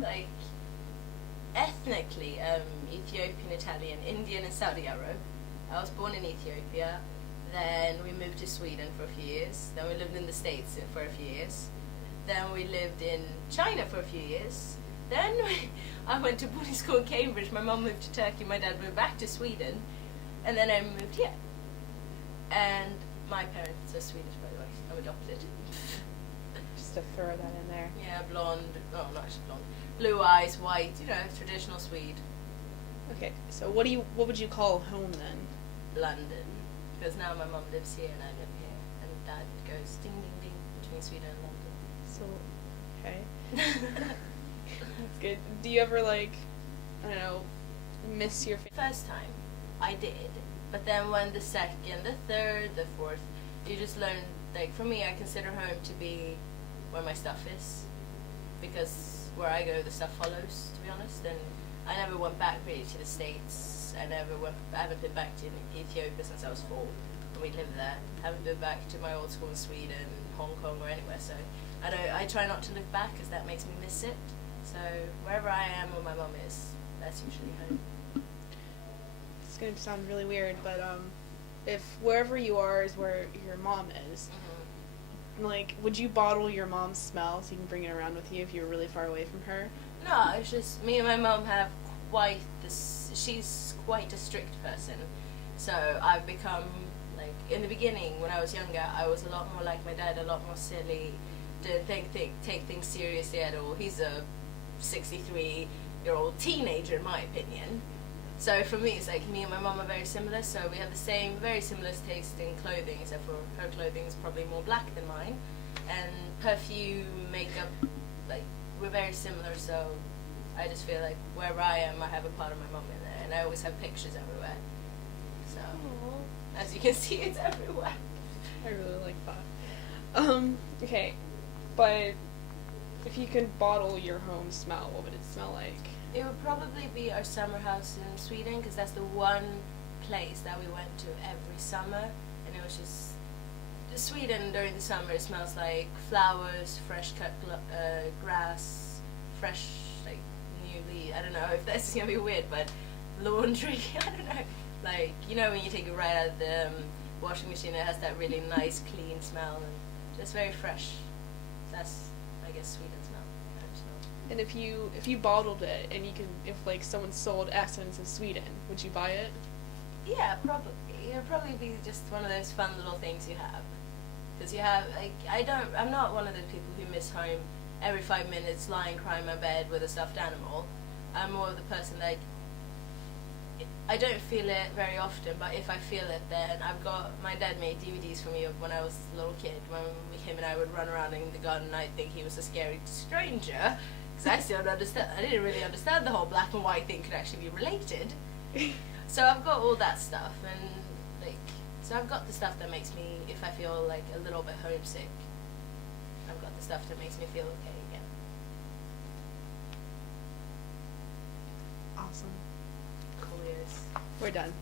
like ethnically, Ethiopian, Italian, Indian, and Saudi Arab. I was born in Ethiopia. Then we moved to Sweden for a few years. Then we lived in the States for a few years. Then we lived in China for a few years. Then I went to boarding school in Cambridge. My mum moved to Turkey. My dad moved back to Sweden. And then I moved here. And my parents are Swedish, by the way. I'm adopted. Just to throw that in there. Yeah, blonde. Oh, not actually blonde. Blue eyes, white. You know, traditional Swede. Okay, so what would you call home then? London. Because now my mum lives here and I live here. And dad goes ding ding ding between Sweden and London. So, okay. That's good. Do you ever, like, I don't know, miss your First time, I did. But then when the second, the third, the fourth, you just learn, like, for me, I consider home to be where my stuff is. Because where I go, the stuff follows, to be honest. And I never went back really to the States. I haven't been back to Ethiopia since I was 4. And we lived there. I haven't been back to my old school in Sweden, Hong Kong, or anywhere. So I try not to look back because that makes me miss it. So wherever I am or my mum is, that's usually home. It's going to sound really weird, but if wherever you are is where your mom is, like, would you bottle your mom's smell so you can bring it around with you if you were really far away from her? No, it's just me and my mum have quite this. She's quite a strict person, so I've become like in the beginning when I was younger, I was a lot more like my dad, a lot more silly, didn't take things seriously at all. He's a 63-year-old teenager, in my opinion. So for me, it's like me and my mum are very similar. So we have the same, very similar taste in clothing, except for her clothing is probably more black than mine, and perfume, makeup, like we're very similar. So I just feel like wherever I am, I have a part of my mum in there, and I always have pictures everywhere. So as you can see, it's everywhere. I really like that. Okay, but if you could bottle your home smell, what would it smell like? It would probably be our summer house in Sweden, because that's the one place that we went to every summer, and it was just Sweden during the summer. It smells like flowers, fresh cut grass, fresh like newly. I don't know if that's gonna be weird, but laundry. I don't know. Like, you know when you take it right out of the washing machine, it has that really nice clean smell and just very fresh. That's, I guess, Sweden smell. And if you bottled it and if like someone sold Essence in Sweden, would you buy it? Yeah, probably. It would probably be just one of those fun little things you have. Because you have, like, I'm not one of those people who miss home every 5 minutes lying crying in my bed with a stuffed animal. I'm more of the person that, I don't feel it very often, but if I feel it, then my dad made DVDs for me of when I was a little kid, when him and I would run around in the garden and I'd think he was a scary stranger. Because I still don't understand. I didn't really understand the whole black and white thing could actually be related. So I've got all that stuff, and so I've got the stuff that makes me, if I feel like a little bit homesick, I've got the stuff that makes me feel okay again. Awesome. Cool ears. We're done.